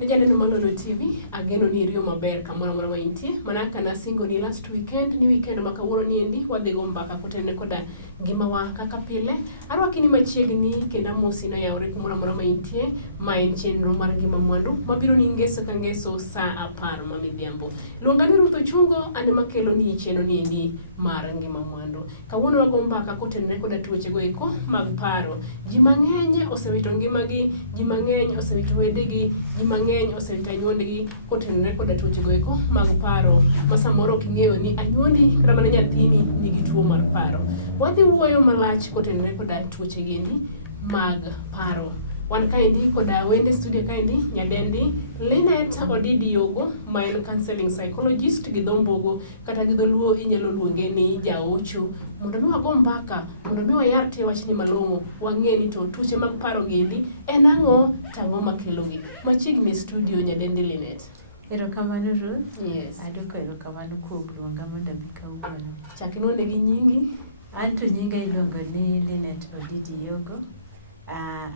Nijaneno Malono TV, ageno ni iriyo maber kamoro amora ma intie. Mana kana singo ni last weekend, ni weekend ma kawuono ni endi wadhi go mbaka kotene koda ngimawa kaka pile. Arwaki ni machiegni kendo amosi na yawre kumoro amora ma intie. Ma en chenro mar ngima mwandu mabiro ni ngeso ka ngeso saa 10 ma midhiambo. Luonga ni Ruth Ochungo, ande makelo ni chenro ni endi mar ngima mwandu. Kawuono wago mbaka kotene koda tuoche go eko mag paro. Ji mang'eny osewito ngimagi, ji mang'eny osewito wedegi, ji mang'eny osewito anyuondgi kotenore koda tuoche go eko mag paro ma samoro ok ing'eyo ni anyuondi kata mana nyathini nigi tuo mar paro. Wadhi wuoyo malach kotenore koda tuoche gini mag paro. Wan kaendi koda wende studio kaendi nyadendi Linet Odidi Yogo, ma en counseling psychologist gi dho Mbogo kata gi dholuo inyalo luonge ni jaocho. Mondo mi wago mbaka, mondo mi wayar tie wachni malong'o, wang'e ni to tuoche mag paro gindi en ang'o tang'o makelogi. Machiegni studio nyadendi Linet. Erokamano Ruth. Yes. Adwoko erokamano kuom luonga mondo abi kawuono. Chak inuonde gi nyingi. Anto nyinga iluongo ni Linet Odidi Yogo.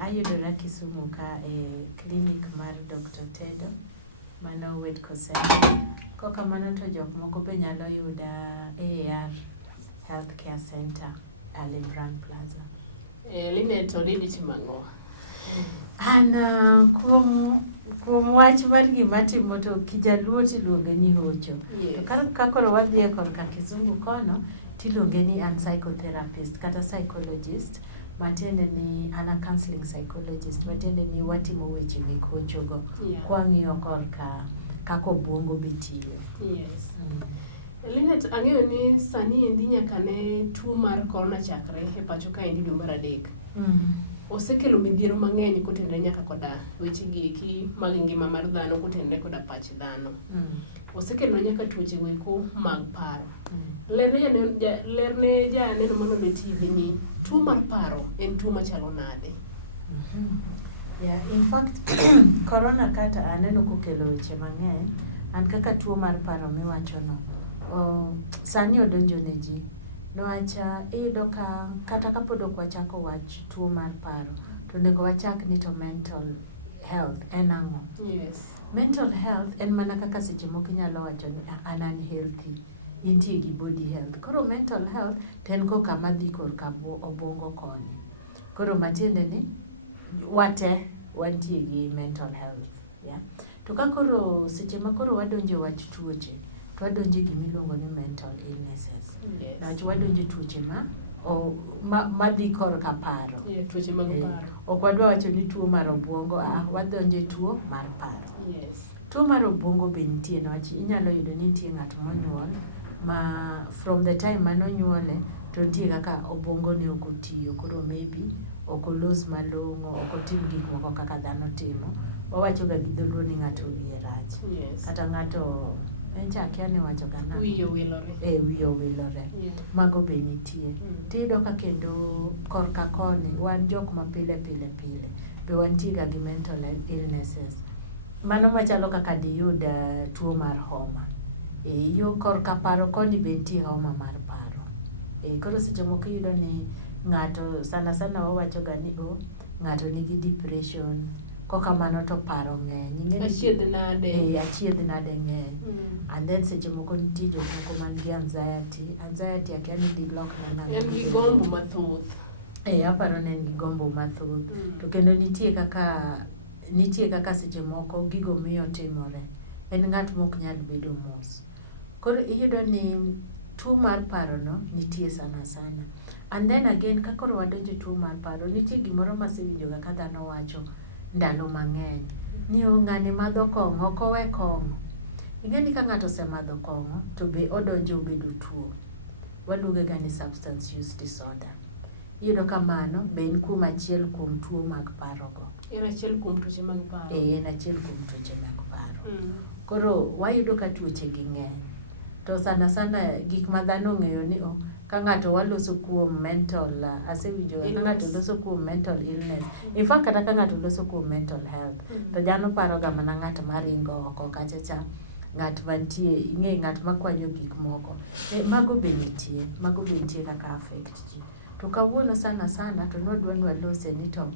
Ayudora Kisumu ka e klinik mar Dr. Tedo mano Wedco Center. Kokamano to jok moko be nyalo yuda AAR Healthcare Center Alimran Plaza. Linet Odidi timang'o. An kuom wach mar gima timo to kijaluo tiluonge ni hocho. Yes. To kakoro wadhie korka Kisumu kono tiluonge ni an psychotherapist kata psychologist. Matiende ni ana counseling psychologist, matiende ni watimo weche mek hochogo. Yeah. Kwang'iyo korka kako obwongo bitiyo. Yes. Linet, ang'eyo ni sani endi nyaka ne tuo mar corona chakre e pacho ka endi dwe mar 3. Osekelo midhiero mang'eny kotenore nyaka koda weche gieki mag ngima mar dhano kotenore koda pach dhano. Osekelo nyaka tuoche go eko mag paro. Lerne janeno Malono TV ni tuo mar paro en tuo machalo nade? Yeah, in fact, corona kata aneno kokelo weche mang'eny. An kaka tuo mar paro miwachono. Sani odonjo ne ji. Niwach iyudo ka kata kapod ok wachako wach tuo mar paro, to onego wachak ni to mental health en ang'o? Yes. Mental health en mana kaka seche moko inyalo wacho ni an unhealthy, intie gi body health. Koro mental health ten koka madhi korka obwongo koni. Koro matiende ni wate wantie gi mental health. Yeah? To kakoro seche makoro wadonjo wach tuoche, to wadonjo gimiluongo ni mental illnesses. Yes. Niwach wadonjo tuoche madhi korka paro. Yeah, tuoche mag paro. Ok wadwa wacho ni tuo mar obwongo, wadonjo tuo mar paro. Yes. Tuo mar obwongo be nitie niwach inyalo yudo ni nitie ng'at monyuol ma from the time manonyuole to nitie kaka obwongo ne ok otiyo, koro maybe ok olos malong'o, ok otim gik moko kaka dhano timo. Wawacho ga gi dholuo ni ng'ato wiye rach. Yes. Kata ng'ato akia ni wacho gana. Wiyo wilore. Wiyo wilore. Yeah. Mago be nitie. Tiyudo ka kendo korka koni wan jok ma pile be wantie ga gi mental illnesses. Mano machalo kaka diyud tuo mar homa. Yo korka paro koni be nitie homa mar paro. Koro seche moko iyudo ni ng'ato sana wawacho ga ni ng'ato nigi depression. Kokamano to paro ng'eny. Achiedh nade. Achiedh nade ng'eny. And then seche moko nitie jok moko man gi anxiety. Anxiety akia ni dhi lokne nang'o. En gi gombo mathoth. Aparo ni en gi gombo mathoth. To kendo nitie kaka seche moko gigo miyo timore. En ng'at mok nyal bedo mos. Koro iyudo ni tuo mar paro no nitie sana. And then again kakoro wadonjo tuo mar paro, nitie gimoro masewinjoga ka dhano wacho ndalo mang'eny ni ng'ani madho kong'o, ok owe kong'o. Ing'eni ka ng'ato osemadho kong'o to be odonjo bedo tuo. Waluonge ga ni substance use disorder. Iyudo ka mano be en kuom achiel kuom tuo mag paro go. En achiel kuom tuoche mag paro. En achiel kuom tuoche mag paro. Koro wayudo ka tuoche gi ng'eny. To sana gik ma dhano ong'eyo ni ka ng'ato waloso kuom mental, asewinjo ka ng'ato loso kuom mental illness. In fact kata ka ng'ato loso kuom mental health, to dhano paro ga mana ng'at maringo oko kachacha, ng'at mantie, ng'at makwanyo gik moko. Mago be nitie kaka affect ji. To kawuono sana to nwadwa ni walose ni to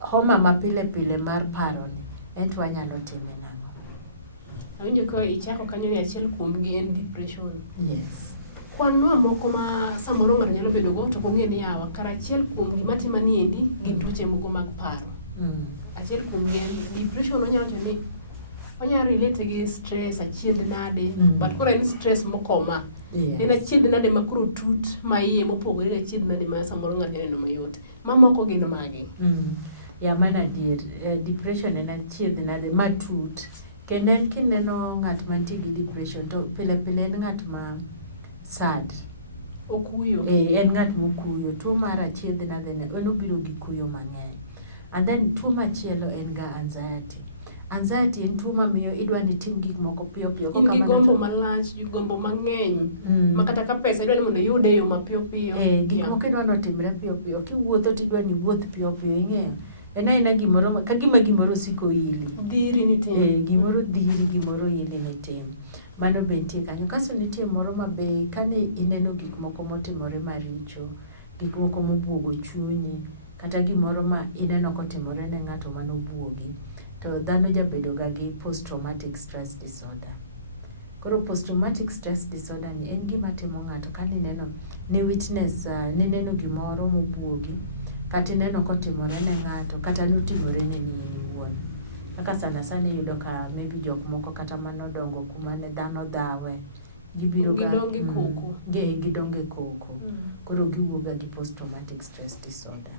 homa ma pile mar paro ni ento wanyalo time nang'o. Awinjo ka ichako kanyo ni achiel kuomgi en depression. Yes. Kwanwa moko ma samoro ng'ato nyalo bedo go to kong'e ni yawa kara achiel kuom gima tima niendi gin tuoche moko mag paro. Achiel kuom gi en depression, onyalo to ni onyalo relate gi stress achiedh nade, but koro en stress mokoma. En achiedh nade ma koro tut ma iye mopogore gi achiedh nade ma samoro ng'ato nyalo neno mayot. Mamoko gin magi. Ya mana adier, depression en achiedh nade matut. Kendo en kineno ng'at mantie gi depression to pile pile en ng'at ma sad. Okuyo. En ng'at mokuyo. Tuo mar achiedh nade en obiro gi kuyo mang'eny. And then tuo machielo en ga anxiety. Anxiety en tuo mamiyo idwa ni tim gik moko piyo piyo. In gi gombo malach, gombo mang'eny. Ma kata ka pesa idwa ni mondo iyude e yo mapiyo piyo. Gik moko idwa ni otimre piyo piyo. Kiwuotho tidwa ni iwuoth piyo piyo, ing'eyo. En aina gimoro, ka gima gimoro siko ili. Dhiri ni tim. Gimoro dhiri, gimoro ili ni tim. Mano be nitie kanyo. Kaso nitie moro ma be kane ineno gik moko motimore maricho, gik moko mobuogo chunyi, kata gimoro ma ineno kotimore ne ng'ato manobuogi, to dhano jabedo ga gi post-traumatic stress disorder. Koro post-traumatic stress disorder ni en gima timo ng'ato ka nineno, ni witness, nineno gimoro mobuogi, kata ineno kotimore ne ng'ato, kata notimore ne in iwuon. Kaka sana sana iyudo ka maybe jok moko kata manodongo kuma ne dhano dhawe, gibiro ga gidonge koko. Gidonge koko. Koro giwuoga gi post-traumatic stress disorder.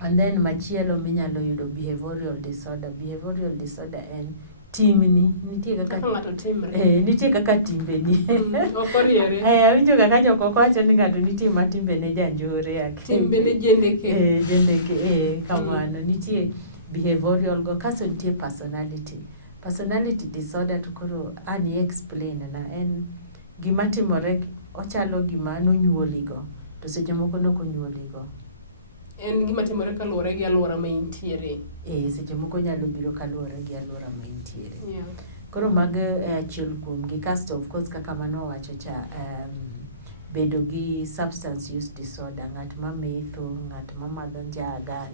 And then machielo minyalo yudo behavioral disorder. Behavioral disorder en timni, nitie kaka ng'ato timre. Nitie kaka timbeni. Okoriere. Awinjo kaka jok moko wacho ni ng'ato nitie ma timbene janjore. Timbene jendeke. Jendeke, kamano. Nitie behavioral go, kaso nitie personality. Personality disorder to koro ani explain na en gima timore, ochalo gima nonyuoligo, to seche moko nokonyuoligo. En gima timore kaluwore gi alwora ma intiere. Seche moko nyalo biro kaluwore gi alwora ma intiere. Yeah. Koro mago achiel kuomgi. Kasto of course kaka mano wacho cha, bedo gi substance use disorder, ng'at ma metho, ng'at ma madho njaga,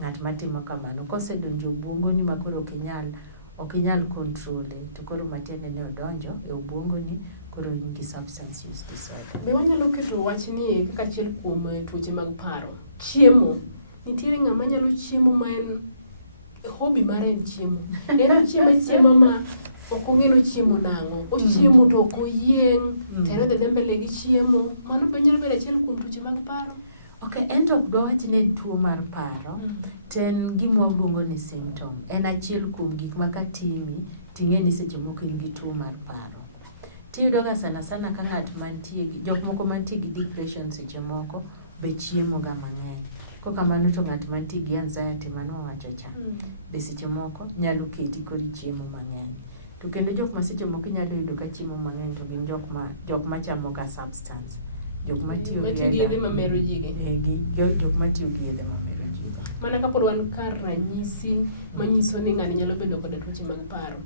ng'at matimo kamano. Kosedonjo obuongoni ma koro ok inyal kontrole, to koro matiende ni odonjo e obuongoni, koro in gi substance use disorder. Be wanyalo keto wachni kaka achiel kuom tuoche mag paro. Chiemo. Nitiere ng'ama nyalo chiemo ma en hobby mare en chiemo. En chiemo ma ok ong'eno chiemo nang'o. Ochiemo to ok oyieng'. Tero dhi mbele gi chiemo. Mano be nyalo bedo achiel kuom tuoche mag paro. Ento ok dwa wach ni en tuo mar paro, to en gima waluongo ni symptom. En achiel kuom gik ma katimi, ting'e ni seche moko in gi tuo mar paro. Tiyudo ga sana sana ka ng'at mantie gi, jok moko mantie gi depression seche moko, be chiemo ga mang'eny. Kokamano to ng'at mantie gi anxiety mano wacho cha, be seche moko nyalo keti kodi chiemo mang'eny. To kendo jok ma seche moko nyalo yudo ka chiemo mang'eny to gin jok ma chamo ga substance. Jok matiyo gi yedhe mamero ji jok matiyo gi yedhe mamero ji. Mana kapod wan kar ranyisi manyiso ni ng'ani nyalo bedo kod tuoche mag paro.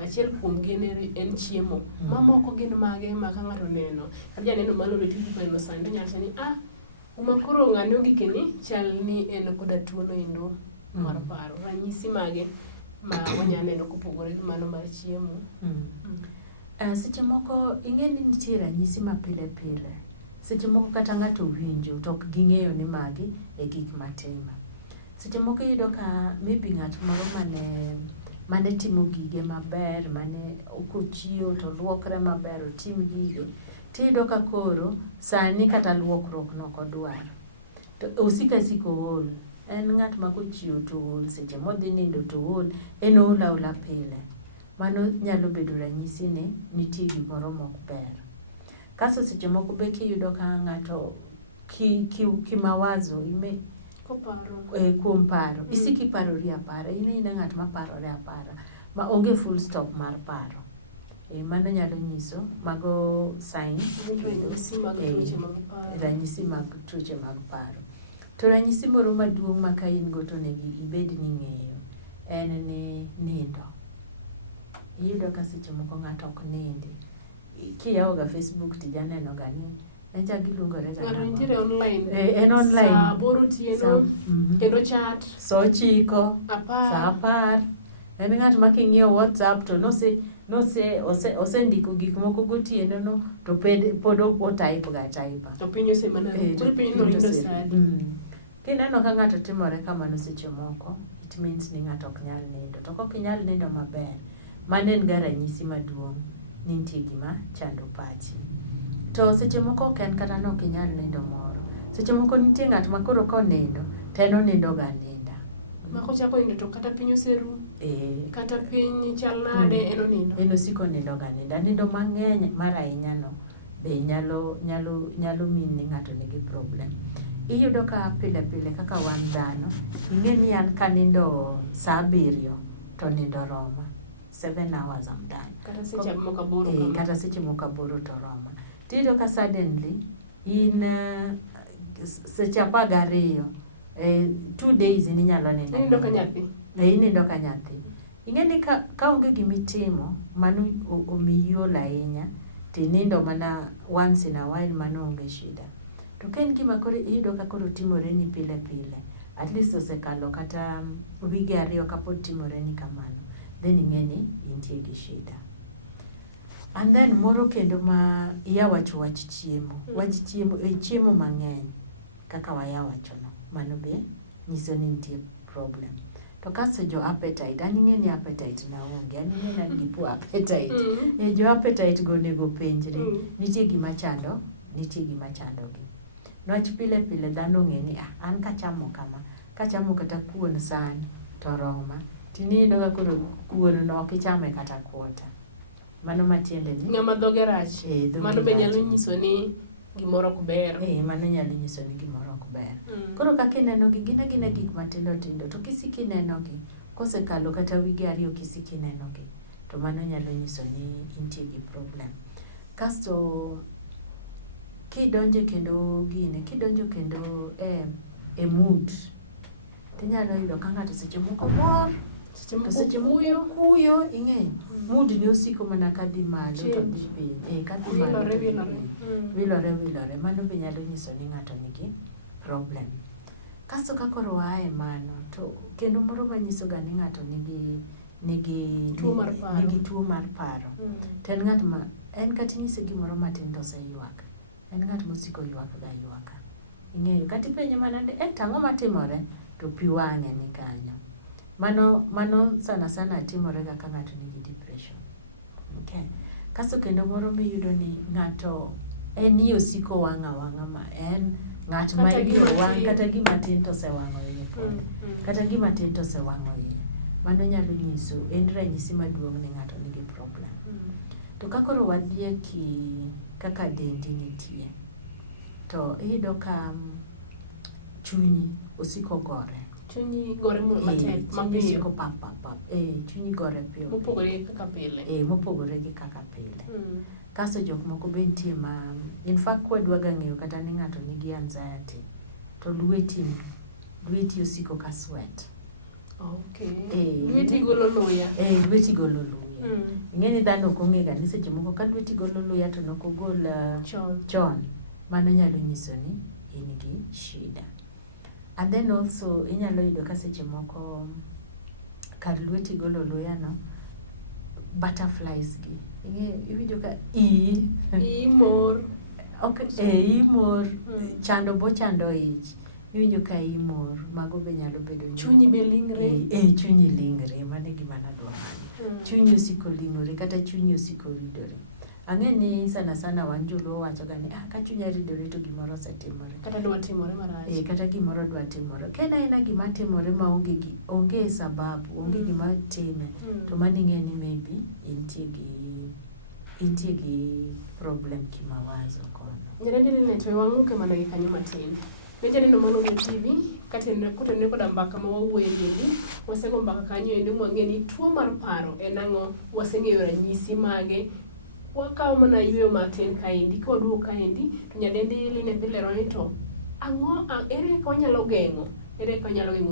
Achiel kuom gi en chiemo. Mamoko gin mage ma ka ng'ato neno, kata janeno malo ne tiji paneno sande nyalo ni uma koro ng'ani ogike ni chal ni en koda tuo no endo mar paro. Ranyisi mage ma wanyalo neno kopogore gi mano mar chiemo. Seche moko ing'e ni nitie ranyisi ma pile pile. Seche moko kata ng'ato winjo to ok ging'eyo ni magi e gik matimo. Seche moko iyudo ka maybe ng'at moro mane timo gige maber, mane kochiewo to luokre maber, otim gige, tiyudo ka koro sani kata luokruok no ok odwar. To osiko asiko ool. En ng'at ma kochiewo to ool, seche modhi nindo to ool, en ool aola pile. Mano nyalo bedo ranyisi ni nitie gimoro mok ber. Kaso seche moko be kiyudo ka ng'ato kimawazo kuom paro, isiki parori apara, in ng'at ma parore apara, ma onge full stop mar paro. Mano nyalo nyiso mago signs, ranyisi mag tuoche mag paro. To ranyisi moro maduong' ma ka in go to onego ibed ni ng'eyo en ni nindo. Iyudo ka seche moko ng'ato ok nindi. Kiyawo ga Facebook tijaneno ga ni en chak iluongore ga ng'ato nitiere online en online saa 8 otieno kendo chat saa 9 apar saa 10 en ng'at ma king'iyo WhatsApp to osendiko gik moko gotieno no to pod otype ga type to piny osemana koro piny no nindo sadi kineno ka ng'ato timore kamano seche moko it means ni ng'ato ok nyal nindo to kok inyal nindo maber mano en ga ranyisi maduong' ni nitie gima chando pachi to seche moko ok en kata nok inyal nindo moro seche moko nitie ng'at ma koro konindo to en onindo ga ninda ma kochako nindo to kata piny oseru kata piny chal nade en onindo en osiko nindo ga nindo mang'eny mar ahinya no be nyalo min ni ng'ato nigi problem. Iyudo ka pile pile kaka wan dhano ing'e ni an kanindo saa 7 to nindo roma 7 hours am done kata seche moko 8 kama kata seche moko 8 to roma tiyudo ka suddenly in seche 12 2 days ninyalo nindo inindo ka nyathi inindo ka nyathi ing'e ni ka onge gimitimo mano omiyiol ahinya tinindo mana once in a while mano onge shida to ka en gima koro iyudo ka koro timore ni pile pile at least osekalo kata wige 2 kapod timore ni kamano then ing'e ni intie gi shida and then moro kendo ma iyawacho wach chiemo chiemo mang'eny kaka wayawacho no mano be nyiso ni nitie problem to kaso jo appetite an ing'e ni appetite na onge an ing'e ni an gi poor appetite jo appetite go nego penjre nitie gima chando gi Nwach pile pile dhano ng'e ni an kachamo kata kuon sani to roma tinindo ka koro kuon no ok ichame kata kuota mano matiende ni ng'ama dhoge rach mano be nyalo nyiso ni gimoro ok ber mano nyalo nyiso ni gimoro ok ber koro kaka ineno gi gin gik matindo tindo to kisiki neno gi kosekalo kata wige 2 kisiki neno gi to mano nyalo nyiso ni intie gi problem kasto kidonjo kendo e mood tinyalo yudo ka ng'ato seche moko mor seche moko kuyo ing'e mood ni osiko mana kadhi malo to dhi piny kadhi malo wilore mano be nyalo nyiso ni ng'ato nigi problem kasto ka koro wae mano to kendo moro manyiso ga ni ng'ato nigi tuo mar paro to en ng'at ma en kata inyise gimoro matin to oseyuak en ng'at mosiko yuaka ing'eyo kata ipenje mana ni tang'o matimore to pi wang'e ni kanyo mano sana timore ga ka ng'ato nigi depression okay kaso kendo moro miyudo ni ng'ato en ni osiko wang'a ma en ng'at ma ibiro wang' kata gima tin to osewang'o iye kata gima tin to osewang'o iye mano nyalo nyiso en ranyisi maduong' ni ng'ato nigi problem to ka koro wadhie kaka dendi nitie to iyudo ka chunyi osiko gore matek mapiyo osiko pap chunyi gore piyo mopogore kaka pile mopogore gi kaka pile kaso jok moko be nitie ma in fact kwadwaga ng'eyo kata ni ng'ato nigi anxiety to lweti osiko ka sweat lweti golo luya lweti golo luya ing'e ni dhano ok ong'ega ni seche moko ka lweti golo luya to nok ogol chon mano nyalo nyiso ni in gi shida and then also inyalo yudo ka seche moko kar lweti golo luya no butterflies gi iwinjo ka mor mor chando ich iwinjo ka mor mago be nyalo bedo chunyi be lingre chunyi lingre mane gima nadwaro chunyi osiko lingore kata chunyi osiko ridore ang'e ni sana wan joluo wacho ga ni ka chunya ridore to gimoro osetimore kata dwa timore marach kata gimoro dwa timore kena ena gima timore ma onge sababu onge gima time to mano ing'e ni maybe intie gi problem kimawazo kono nyiredi ne to wang'uke mana gi kanyo matin Meja neno mano ni TV, kutene koda mbaka ma wawuoye endi, wasego mbaka kanyo endi mwang'e ni tuo mar paro en ang'o, waseng'eyo ranyisi mage, wakawo mana yweyo matin kaendi, kawaduogo kaendi, to nyadendi Line pilero ni to ang'o, ere kaka wanyalo geng'o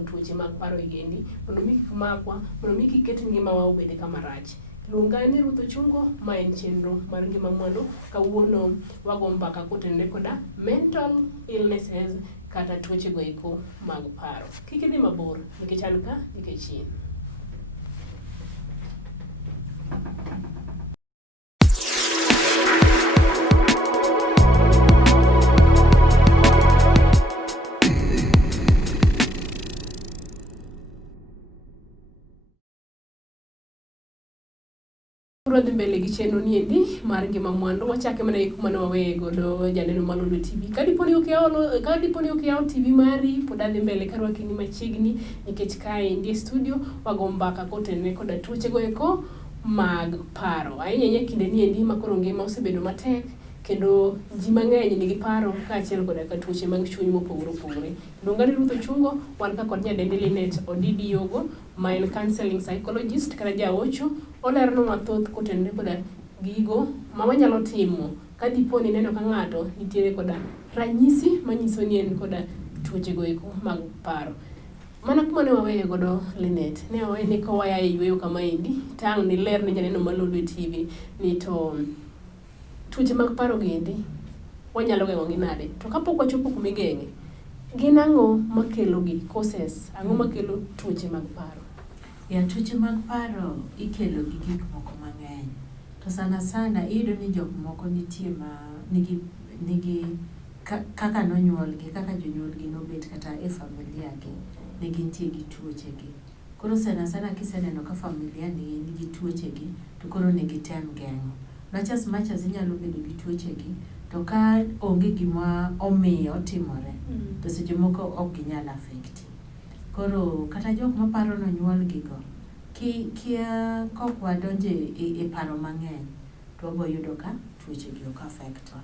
tuoche mag paro endi, mondo mi kik makwa, mondo mi kik ket ngimawa obed kama rach. Luonga ni Ruth Ochungo, ma en chenro mar ngima mwandu. Kawuono wago mbaka kotenore koda mental illnesses kata tuoche go eko mag paro. Kik idhi mabor nikech an ka nikech in. Wadhi mbele gi chenro niendi mar ngima mwandu. Wachake mana gi kuma ne waweye godo Janeno Malolwe TV. Kadiponi ok yawo TV mari, pod adhi mbele karwaki ni machiegni nikech kae ndie studio wago mbaka kotenore koda tuoche go eko mag paro. Ahinya kinde niendi ma koro ngima osebedo matek kendo ji mang'eny nigi paro kaachiel koda ka tuoche mag chuny mopogore opogore. Luonga ni Ruth Ochungo, wan ka kod nyadendi Linet Odidi Yogo, ma en counseling psychologist kata jaocho. Oleronwa mathoth kotenore koda gigo ma wanyalo timo ka dipo ni neno ka ng'ato nitiere koda ranyisi manyiso ni en koda tuoche go eko mag paro. Mana kuma ne waweye godo Linet, ne waweye ni kowaya e yweyo kama endi, tang' ni ler ne Janeno Malolwe TV ni to tuoche mag paro gendi wanyalo geng'ogi nade, to kapok wachopo kuma igeng'e, gin ang'o makelo gi causes, ang'o makelo tuoche mag paro? Tuoche mag paro ikelo gi gik moko mang'eny. To sana sana iyudo ni jok moko nitie ma nigi kaka nonyuolgi, kaka jonyuolgi nobet kata e familia gi, ne gintie gi tuoche gi. Koro sana sana kiseneno ka familia nigi tuoche gi, to koro ne gitem geng'o. Not as much as inyalo bedo gi tuoche gi, to ka onge gima omiyo timore, to seche moko ok ginyal affect. Koro kata jok maparo nonyuol gigo, kia kok wadonje e paro mang'eny, to wabo yudo ka tuoche gi ok affect wa.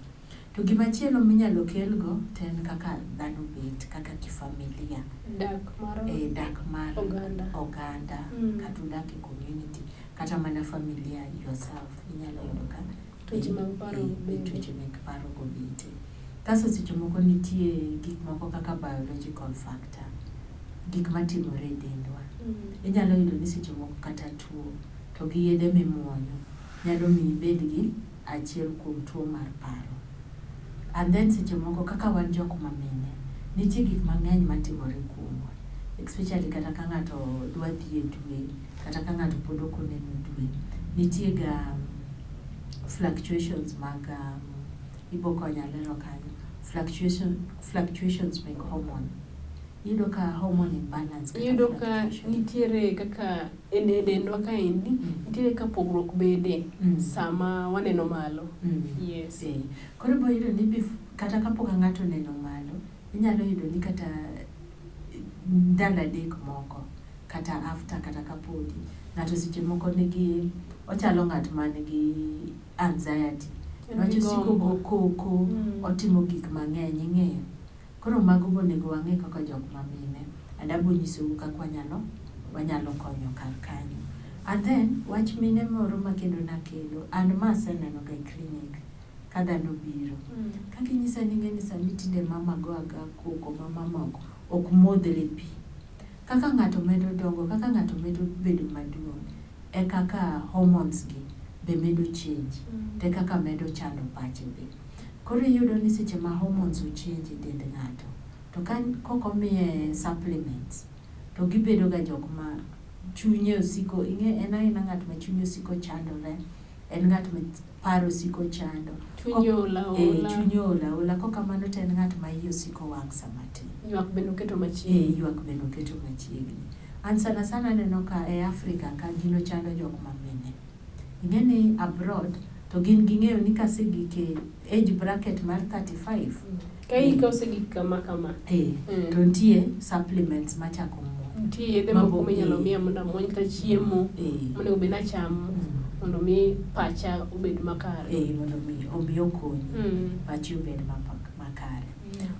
To gimachielo minyalo kelgo to en kaka dhano bet, kaka kifamilia. Dak mar oganda, kata udak e community, kata mana familia yourself, inyalo yudo ka tuoche mag paro go bete. Kaso seche moko nitie gik moko kaka biological factor, gik matimore e dendwa. Inyalo yudo ni seche moko kata tuo, to gi yedhe mimuonyo nyalo miyi ibed gi achiel kuom tuo mar paro. And then seche moko kaka wan jok mamine, nitie gik mang'eny matimore kuomwa, especially kata ka ng'ato dwa dhi e dwe, kata ka ng'ato pod ok oneno dwe, nitie ga fluctuations mag ibokonya lero kanyo, fluctuations mag hormone. Iyudo ka hormone imbalance. Iyudo ka nitiere kaka e dendwa ka endi, nitiere ka pogruok bede sama waneno malo. Yes. Koro bo yudo ni kata kapok ng'ato neno malo, inyalo yudo ni kata ndalo adek moko, kata after, kata kapodi ng'ato seche moko nigi, ochalo ng'at man gi anxiety, nocho siko go koko, otimo gik mang'eny, ing'eyo. Koro mago bonego wang'e kaka jok mamine, adabo nyisou kaka wanyalo konyo kar kanyo. And then wach mine moro makendo nakelo, and maseneno ga e clinic ka dhano biro. Kaka inyisa ni ng'eni sani tinde mama go aga koko, mama ok modhre pi. Kaka ng'ato medo dongo, kaka ng'ato medo bedo maduong', e kaka hormones gi be medo change, te kaka medo chando pache be. Koro iyudo ni seche ma hormones change e dend ng'ato, to kok omiye supplements, to gibedo ga jok ma chunye osiko, en aina ng'at ma chunye osiko chandore, en ng'at ma paro osiko chando. Chunye ola, kok kamano to en ng'at ma iye osiko wang' sama tin. Ywak bende oketo machiegni. Ywak bende oketo machiegni. An sana sana neno ka e Africa ka gino chando jok mamine. Ing'eni abroad, to gin ging'eyo ni kasegike age bracket mar 35. Ka ika osegik kama. To nitie supplements machako mo. Nitie yedhe moko minyalo miya mondo amuony kata chiemo, mondo obed nachamo, mondo mi pacha obed makare. Mondo mi omi okonyi, pachi obed makare.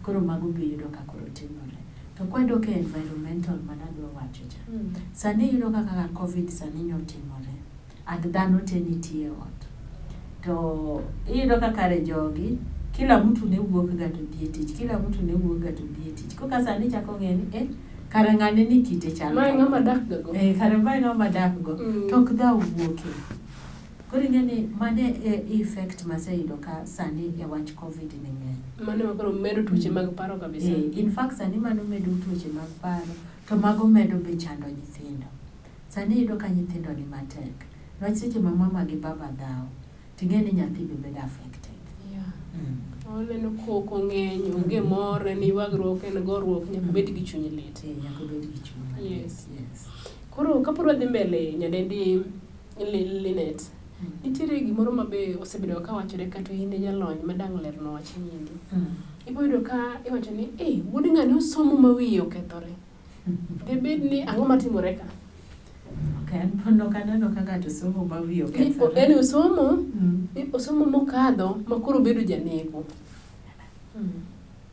Koro mago be yudo ka koro timore. To kwadok e environmental manadwa wacho cha. Sani yudo kaka COVID sani nyotimore, and dhano te nitie ot. To iyudo ka kare jogi, kila mtu ne wuok ga to dhi e tich, Koka sani chako ng'eni, kare ng'ane ni kite chalo. Mae ng'ama dak go. Kare mae ng'ama dak go. To ok dha wuoke. Koro ing'eni mane effect maseyudo ka sani e wach COVID ni ng'eny. Mane makoro medo tuoche mag paro kabisa. In fact sani mano medo tuoche mag paro to mago medo be chando nyithindo. Sani iyudo ka nyithindo ni matek. Nwach seche ma mama gi baba dhao, ting'eni nyathi be bedo affected. Oneno koko ng'eny, onge mor, en ywagruok, en goruok, nyaka bed gi chuny lit. Nyaka bed gi chuny lit. Yes. Koro kapod wadhi mbele nyadendi Linet, nitiere gimoro mabe osebedo ka wachore kata in e jalony madang' lerno wach nyindi. Iboyudo ka iwacho ni, wuod ng'ani osomo ma wiye okethore. Debed ni ang'o matimore ka? Pondo kaneno ka ng'ato somo ma wiye okethore. En osomo mokadho makoro bedo janeko.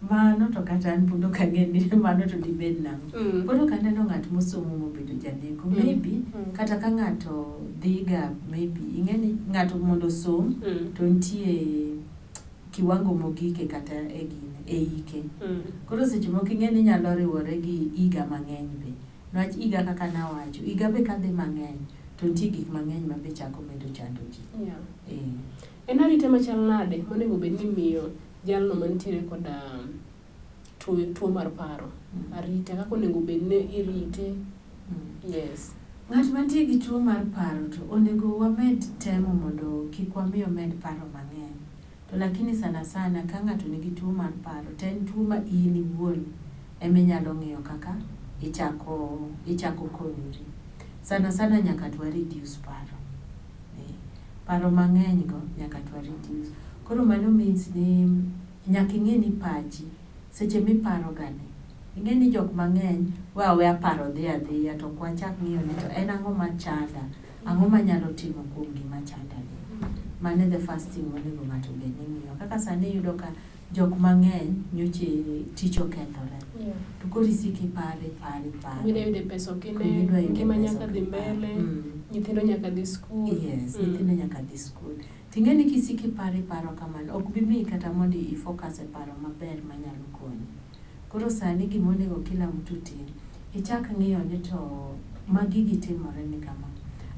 Mano to kata an pondo kang'e ni mano to dibed nang'o. Pondo kaneno ng'at mosomo mobedo janeko. Maybe kata ka ng'ato dhiga maybe ing'eni ng'ato mondo som to nitie kiwango mogike kata e ike. Koro seche moko ing'eni nyalo riwore gi iga mang'eny be. Nwach iga kaka nawacho, iga be kadhi mang'eny to nitie gik mang'eny ma be chako medo chando ji. En arita machal nade monego bed ni miyo jalno mantiere koda tuo mar paro? Arita kaka onego bed ni irite? Yes. Ng'at mantie gi tuo mar paro to onego wamed temo mondo kik wamiyo med paro mang'eny. To lakini sana sana ka ng'ato nigi tuo mar paro, to en tuo ma in iwuon eminyalo ng'iyo kaka ichako konyori. Sana sana nyaka twa reduce paro. Paro mang'eny go nyaka twa reduce. Koro mano means ni nyaka ing'e ni pachi seche miparo gani. Ing'e ni jok mang'eny weya paro dhi adhiya to ok wachak ng'iyo ni to en ang'o machanda, ang'o manyalo timo kuom gima chanda ni. Mane the first thing monego ng'ato bed ni ng'iyo. Kaka sani iyudo ka jok mang'eny nyoche tich okethore. To koro isiki pare. Yude pesa kine, ngima nyaka dhi mbele, nyithindo nyaka dhi skul. Yes, nyithindo nyaka dhi skul. Ting'eni kisiki paro kamano, ok bi miyi kata mondo i-focus e paro maber manyalo konyi. Koro sani gimonego kila mtu tim, ichak ng'iyo ni to magi gitimore ni kama.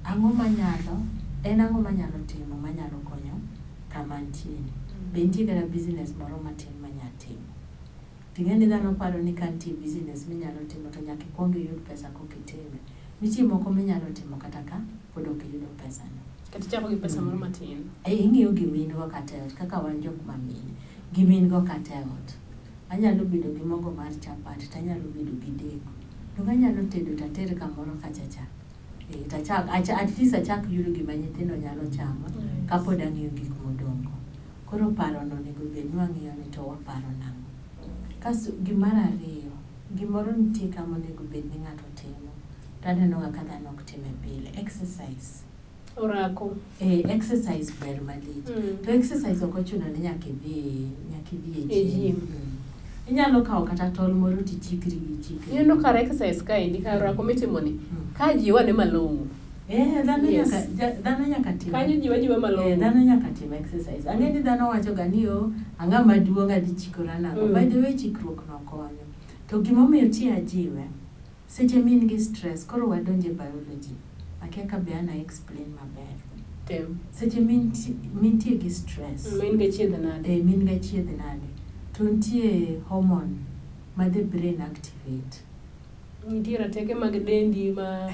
Ang'o manyalo timo manyalo konyo kama ntiere. Be nitie kata business moro matin manyalo timo. Ting'eni dhano paro ni ka nitie business minyalo timo to nyaka ikuong iyud pesa kokitime. Nitie moko minyalo timo kata ka pod ok iyudo pesa no. Kata chako gi pesa moro matin. Ing'iyo gimin go kata ot, kaka wan jok mamine. Gimin go kata ot. Anyalo bedo gi mogo mar chapat, to anyalo bedo gi deko. To anyalo tedo tater kamoro kachacha. At least achak yudo gima nyithindo nyalo chamo kapod ang'iyo gik modongo. Koro paro no onego bed ni wang'iyo ni to waparo nang'o. Kasto gimar ariyo, gimoro nitie kama onego bed ni ng'ato timo. To aneno kaka dhano ok time pile. Exercise. Orako. Exercise ber malich. To exercise ok ochuno ni nyaka idhi e gym. Inyalo kawo kata tol moro tichikri. Ineno kar exercise ka indi kar orako mitimo ni. Ka jiwa ne malong'o. Dhano nyaka tim. Kanyo jiwa malong'o. Dhano nyaka tim exercise. Ang'e ni dhano wacho ga ni ang'ama duong' adhi chikora nang'o. By the way, chikruok no konyo. To gimomiyo ti ajiwe, seche min gi stress, koro wadonje biology. Akia ka be ana explain maber. Tem. Seche mintie gi stress. Min ga chiedh nade. To nitie hormone ma the brain activate. Nitie rateke mag dendi ma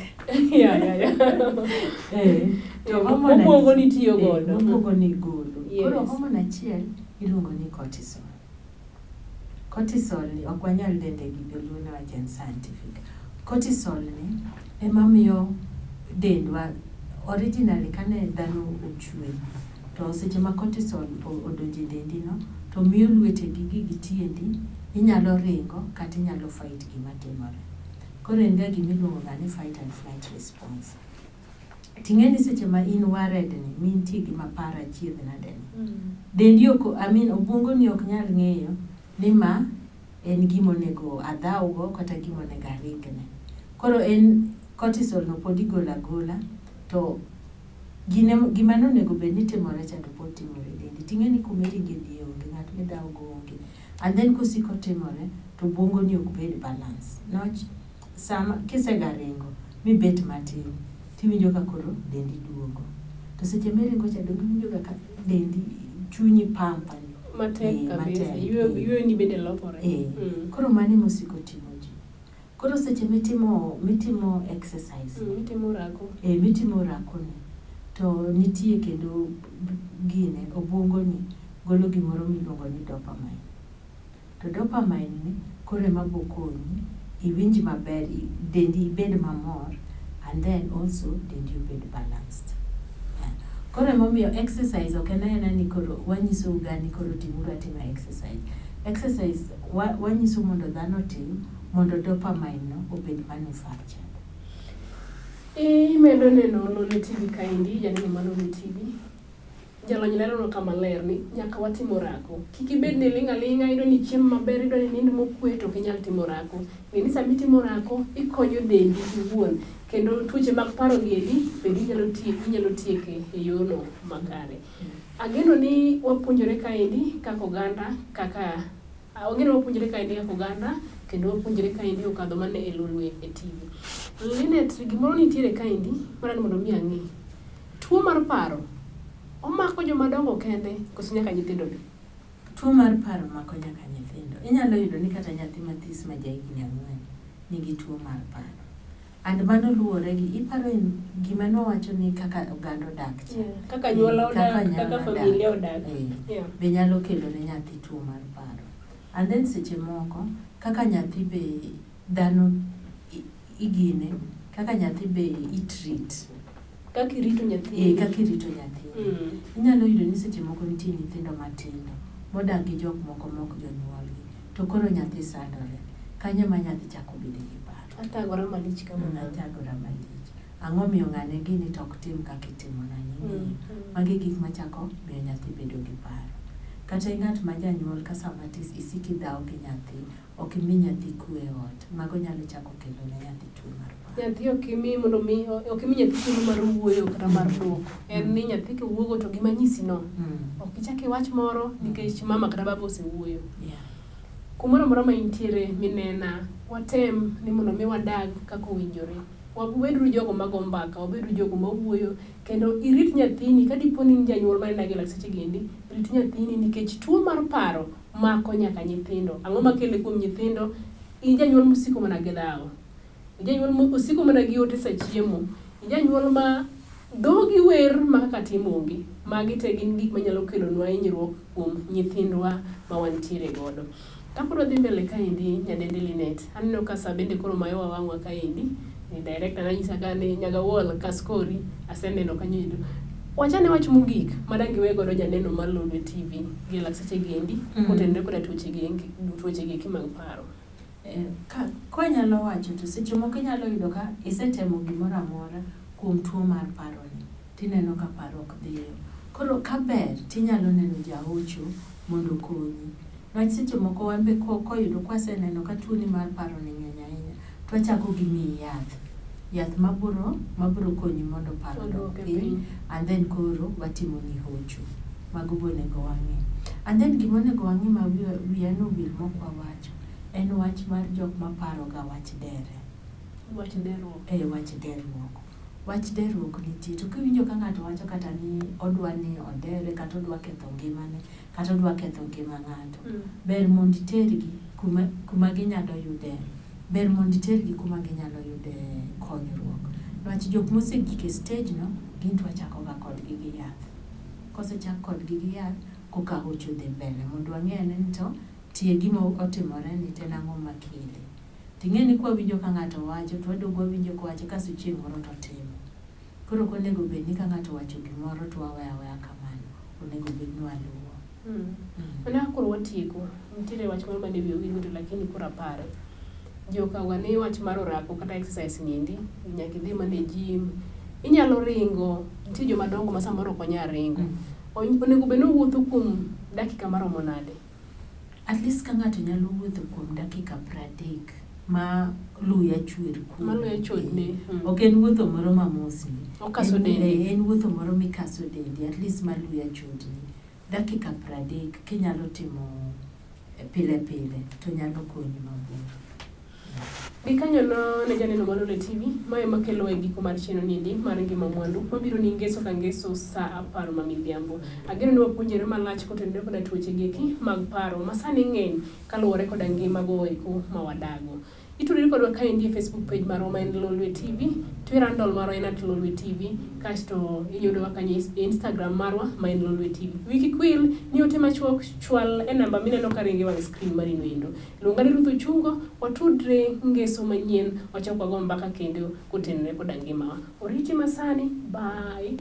to hormone mokwongo nitiyo godo. Mokwongo ni golo. Koro hormone achiel iluongo ni cortisol. Cortisol ni ok wanyal dende gi dholuo ne wachen scientific. Cortisol ni ema miyo dendwa originally kane dhano ochwe. To seche ma cortisol odonje dendi no, to miyo lwetegi gi tiendi inyalo ringo kata inyalo fight gima timore. Koro en ga gimiluongo ga ni fight and flight response. Ting'eni seche ma in worried ni mintie gima para chiedh nade ni. Dendi obwongo ni ok nyal ng'eyo ni ma en gima onego adhaw go kata gima onego aringne. Koro en cortisol no pod igolo agola to gima nonego bed ni timore cha to pod timore dendi. Ting'eni kumeringe dhi onge, ng'at midhaw go onge. And then kosiko timore to obwongo ni ok bed balance. Noch sama kisega ringo mibet matin tiwinjo ka koro dendi duogo. to seche miringo cha dongo winjo ka dendi chunyi pampa matek kabisa ywe ni bende lokore koro mani musiko timo ji koro seche mitimo exercise mitimo rako mitimo rako ni to nitie kendo gine obwongo ni golo gimoro miluongo ni dopamine to dopamine ni koro ema bokonyi iwinj maber dendi ibed mamor and then also dendi obed balanced. Koro emomiyo exercise ok en ni koro wanyiso ugani koro timuru atima exercise wanyiso mondo dhano tim mondo dopamine no obed manufactured. Medo neno Lolwe TV kaendi janeno ma Lolwe TV jalony lero kama ler ni nyaka watimo rako kik ibed ni linga ido ni chiemo maber ido ni nind mokwe to kinyal timo rako ni sami timo rako ikonyo dendi iwuon kendo tuoche mag paro giedi bende inyalo tieke e yono makare. Ageno ni wapuonjore kaendi kaka oganda kendo wapuonjore kaendi okadho mane e Lolwe TV. Linet gimoro nitiere kaendi marani mondo mi ang'e tuo mar paro omako joma dongo kende koso nyaka nyithindo be? Tuo mar paro mako nyaka nyithindo. Inyalo yudo ni kata nyathi mathis ma jahigni 4 nigi tuo mar paro. And mano luwore gi iparo gima nowacho ni kaka oganda odak kaka anyuola odak kaka familia odak be nyalo kelo ne nyathi tuo mar paro. And then seche moko kaka nyathi be dhano igine kaka nyathi be i-treat kaka irito nyathi inyalo yudo ni seche moko nitie nyithindo matindo modak gi jok moko mok jonyuolgi to koro nyathi sandore kanyo ma nyathi chako bedo gi paro atagora malich ang'o miyo ng'ane gini to ok tim kaka itimo na nyingi magi gik machako miyo nyathi bedo gi paro. Kata ng'at ma janyuol ka sama isiki dhaw gi nyathi ok imi nyathi kwe ot mago nyalo chako kelo ne nyathi tuo mar paro. Nyathi ok imi nyathi tuo mar wuoyo kata mar duoko en ni nyathi ka wuogo to gima nyisi no ok ichak iwach moro nikech mama kata baba osewuoyo. Kumoro moro ma intiere minena watem ni mondo mi wadag kaka owinjore wabedru jogo mago mbaka wabedru jogo mawuoyo kendo irit nyathini ka dipo ni janyuol mane nagi lakseche gendi rit nyathini nikech tuo mar paro mako nyaka nyithindo. Ang'o makele kuom nyithindo? Janyuol musiko mana gi dhawo, janyuol musiko mana gi ote sa chiemo, janyuol ma dhogi wer ma kaka timongi magi te gin gik manyalo kelonwa hinyruok kuom nyithindwa ma wantiere godo. Kapod wadhi mbele kaendi nyadendi Linet aneno ka sa bende koro mayowa wang'wa kaendi ni director nanyisa ka ni Nyagawuol Kaskori aseneno kanyo. Wachane wach mogik madangi we godo janeno mar Lolwe TV gi lakseche gendi kotenore koda tuoche gi mag paro. Ko nyalo wacho to seche moko nyalo yudo ka isetemo gimoro amora kuom tuo mar paro ni tineno ka paro ok dhiyo. Koro kaber tinyalo neno jahocho mondo konyi. Wach seche moko wan be koyudo kwaseneno ka tuo ni mar paro ni ng'eny ahinya twachako gi miyi yath mabiro konyi mondo paro odog piny and then koro watimo ni hocho mago bonego wang'e. And then gimonego wang'e ma wiya nowil mok wawacho en wach mar jok maparo ga wach dere. Wach derruok. Wach derruok. Wach derruok nitie to kiwinjo ka ng'ato wacho kata ni odwa ni odere kata odwa ketho ngimane kata odwa ketho ngima ng'ato. Ber mondo itergi kuma ginyalo yude. Ber mondo itergi kuma ginyalo yude konyruok. Wach jok mosegik e stage no gin to wachako ga kodgi gi yath. Kosechak kodgi gi yath koka hocho dhi mbele mondo wang'e ni to tie gima otimore ni tena ang'o makele. Ting'e ni kwa winjo ka ng'ato wacho to wadogo winjo ko wacho kaso chieng' moro to timo. Koro konego bed ni ka ng'ato wacho gimoro to waweya kamano onego bed ni waluwo. Ana koro watieko nitiere wach moro mane wiyo winjo to lakini koro apare. Joka wane wach mar orako kata exercise niendi nyaka idhi mane gym inyalo ringo nitie joma dongo ma samoro ok onyal ringo. Onego bed ni owuotho kuom dakika maromo nade? At least ka ng'ato nyalo wuotho kuom dakika 30 ma luya chwer kuom. Ma luya chodne. Ok en wuotho moro mamos ni. Okaso dendi. En wuotho moro mikaso dendi at least ma luya chodni. Dakika 30 kinyalo timo pile to nyalo konyi maber. Di kanyo no ne janeno Malole TV, mae makelo e giko mar cheno niendi mar ngima mwandu. Mabiro ni ngeso ka ngeso sa 10 mamidhiambo. Ageno ni wapuonjore malach kotenore koda tuoche geki mag paro masani ng'eny kaluwore koda ngima go eko mawadago. Itudori kodwa kaendi e Facebook page marwa ma en Lolwe TV, Twitter handle marwa en @Lolwe TV, kasto iyudowa kanyo e Instagram marwa ma en Lolwe TV. Wiki kwil ni ote machuok chwal e namba mineno ka ringe wang screen mari noendo. Luonga ni Ruth Ochungo, watudre ngeso manyien, wachok wago mbaka kendo kotenore koda ngimawa. Oriti masani, bye.